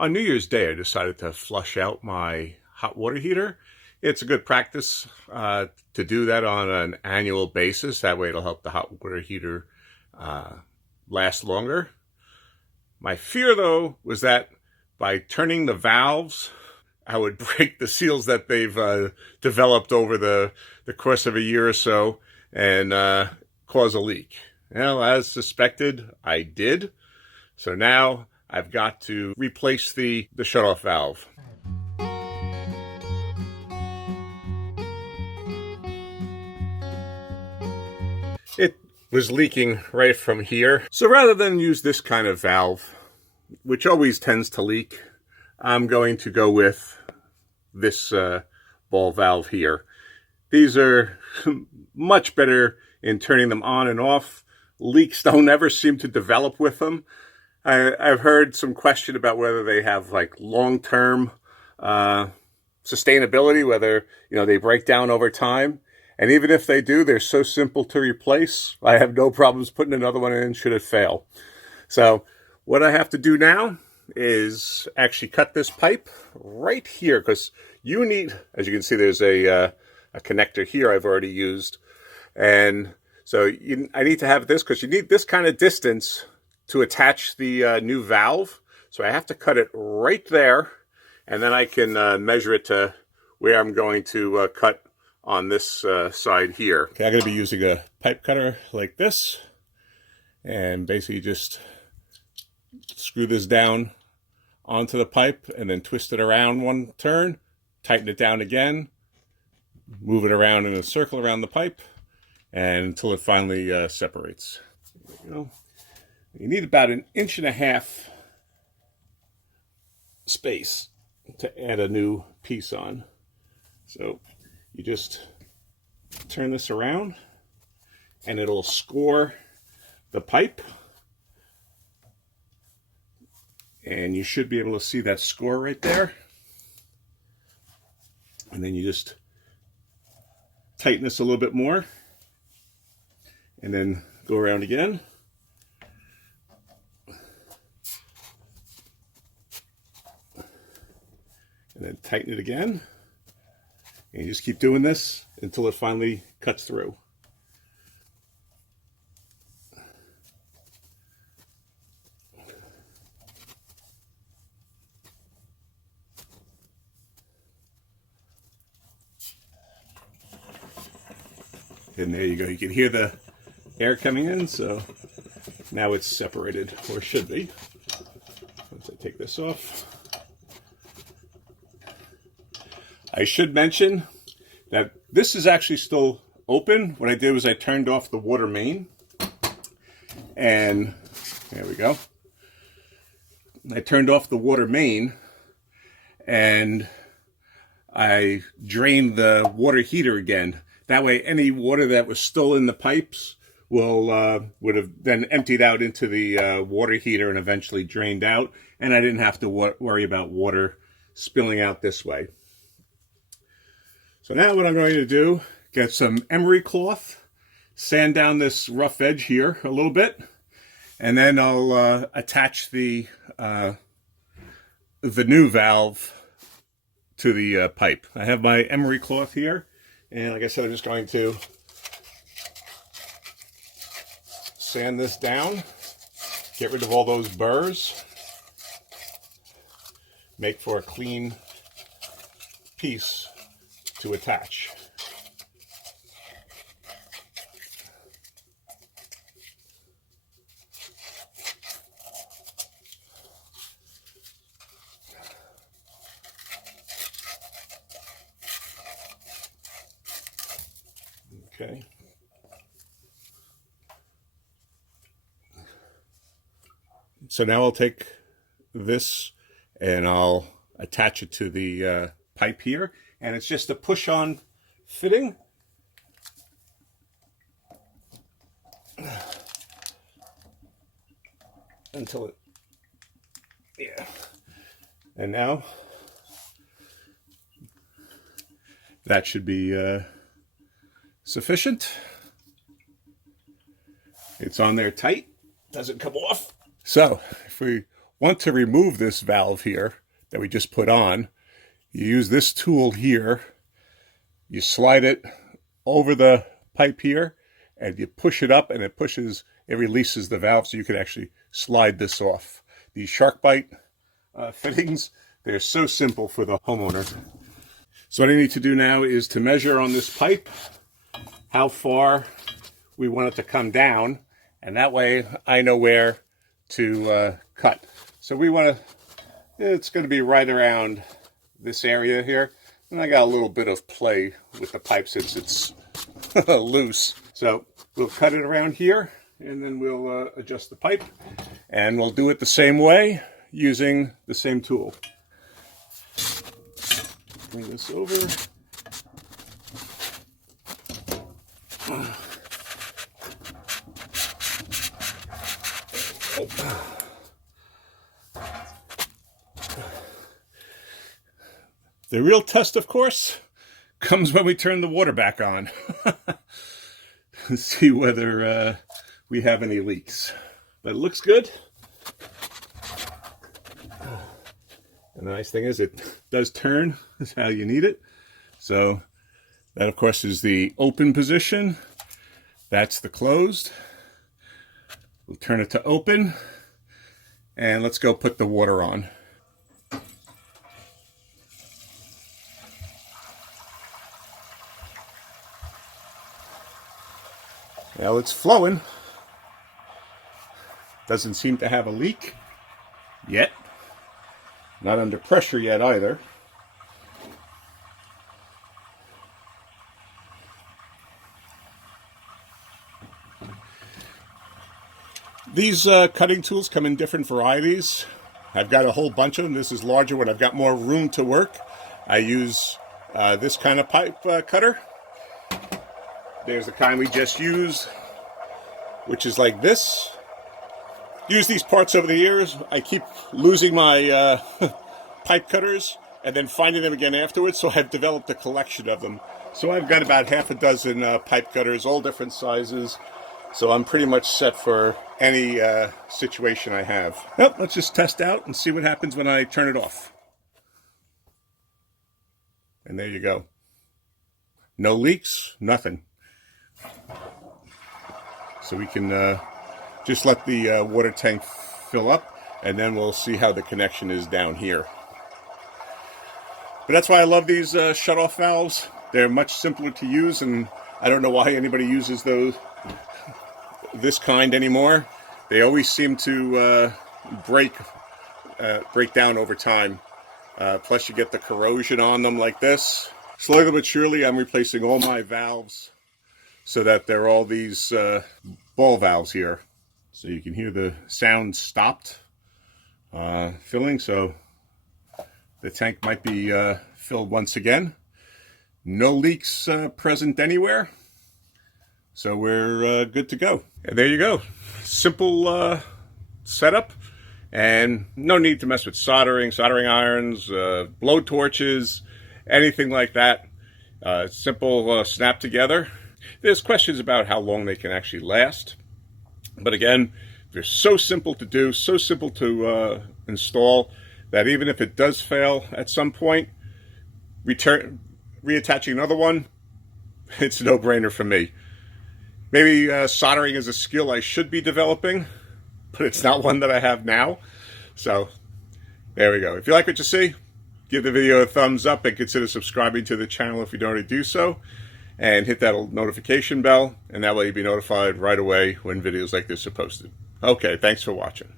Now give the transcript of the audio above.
On New Year's Day, I decided to flush out my hot water heater. It's a good practice to do that on an annual basis. That way it'll help the hot water heater last longer. My fear, though, was that by turning the valves, I would break the seals that they've developed over the course of a year or so and cause a leak. Well, as suspected, I did. So now I've got to replace the shutoff valve. It was leaking right from here. So rather than use this kind of valve, which always tends to leak, I'm going to go with this ball valve here. These are much better in turning them on and off. Leaks don't ever seem to develop with them. I've heard some question about whether they have like long-term sustainability, whether they break down over time. And even if they do, they're so simple to replace. I have no problems putting another one in should it fail. So what I have to do now is actually cut this pipe right here, because you need, as you can see, there's a connector here I've already used. And so I need to have this because you need this kind of distance to attach the new valve. So I have to cut it right there, and then I can measure it to where I'm going to cut on this side here. Okay, I'm going to be using a pipe cutter like this, and basically just screw this down onto the pipe and then twist it around one turn, tighten it down again, move it around in a circle around the pipe, and until it finally separates. There we go. You need about 1.5 inches space to add a new piece on. So you just turn this around and it'll score the pipe. And you should be able to see that score right there. And then you just tighten this a little bit more and then go around again. And then tighten it again. And you just keep doing this until it finally cuts through. And there you go. You can hear the air coming in, so now it's separated, or should be. Once I take this off. I should mention that this is actually still open. What I did was I turned off the water main, and there we go. I turned off the water main, and I drained the water heater again. That way, any water that was still in the pipes would have then emptied out into the water heater and eventually drained out, and I didn't have to worry about water spilling out this way. So now what I'm going to do, get some emery cloth, sand down this rough edge here a little bit, and then I'll attach the new valve to the pipe. I have my emery cloth here, and like I said, I'm just going to sand this down, get rid of all those burrs, make for a clean piece to attach. Okay. So now I'll take this and I'll attach it to the pipe here. And it's just a push-on fitting. Until it, yeah. And now that should be sufficient. It's on there tight, doesn't come off. So if we want to remove this valve here that we just put on, you use this tool here. You slide it over the pipe here, and you push it up, and it releases the valve, so you can actually slide this off. These SharkBite fittings, they're so simple for the homeowner. So what I need to do now is to measure on this pipe how far we want it to come down, and that way I know where to cut. So it's going to be right around this area here. And I got a little bit of play with the pipe since it's loose. So we'll cut it around here, and then we'll adjust the pipe. And we'll do it the same way using the same tool. Bring this over. The real test, of course, comes when we turn the water back on. See whether we have any leaks. But it looks good. And the nice thing is it does turn. That's how you need it. So that, of course, is the open position. That's the closed. We'll turn it to open. And let's go put the water on. Well, it's flowing. Doesn't seem to have a leak yet. Not under pressure yet either. These cutting tools come in different varieties. I've got a whole bunch of them. This is larger when I've got more room to work. I use this kind of pipe cutter. There's the kind we just used, which is like this. Use these parts over the years. I keep losing my pipe cutters and then finding them again afterwards, so I've developed a collection of them. So I've got about half a dozen pipe cutters, all different sizes. So I'm pretty much set for any situation I have. Well, let's just test out and see what happens when I turn it off. And there you go. No leaks, nothing. So we can just let the water tank fill up, and then we'll see how the connection is down here. But that's why I love these shut-off valves. They're much simpler to use, and I don't know why anybody uses this kind anymore. They always seem to break down over time. Plus you get the corrosion on them like this. Slowly but surely I'm replacing all my valves so that they're all these ball valves here. So you can hear the sound stopped filling, so the tank might be filled once again. No leaks present anywhere. So we're good to go. And there you go. Simple setup, and no need to mess with soldering irons, blow torches, anything like that. Simple snap together. There's questions about how long they can actually last. But again, they're so simple to do, so simple to install, that even if it does fail at some point, reattaching another one, it's a no-brainer for me. Maybe soldering is a skill I should be developing, but it's not one that I have now. So there we go. If you like what you see, give the video a thumbs up and consider subscribing to the channel if you don't already do so. And hit that notification bell, and that way you'll be notified right away when videos like this are posted. Okay, thanks for watching.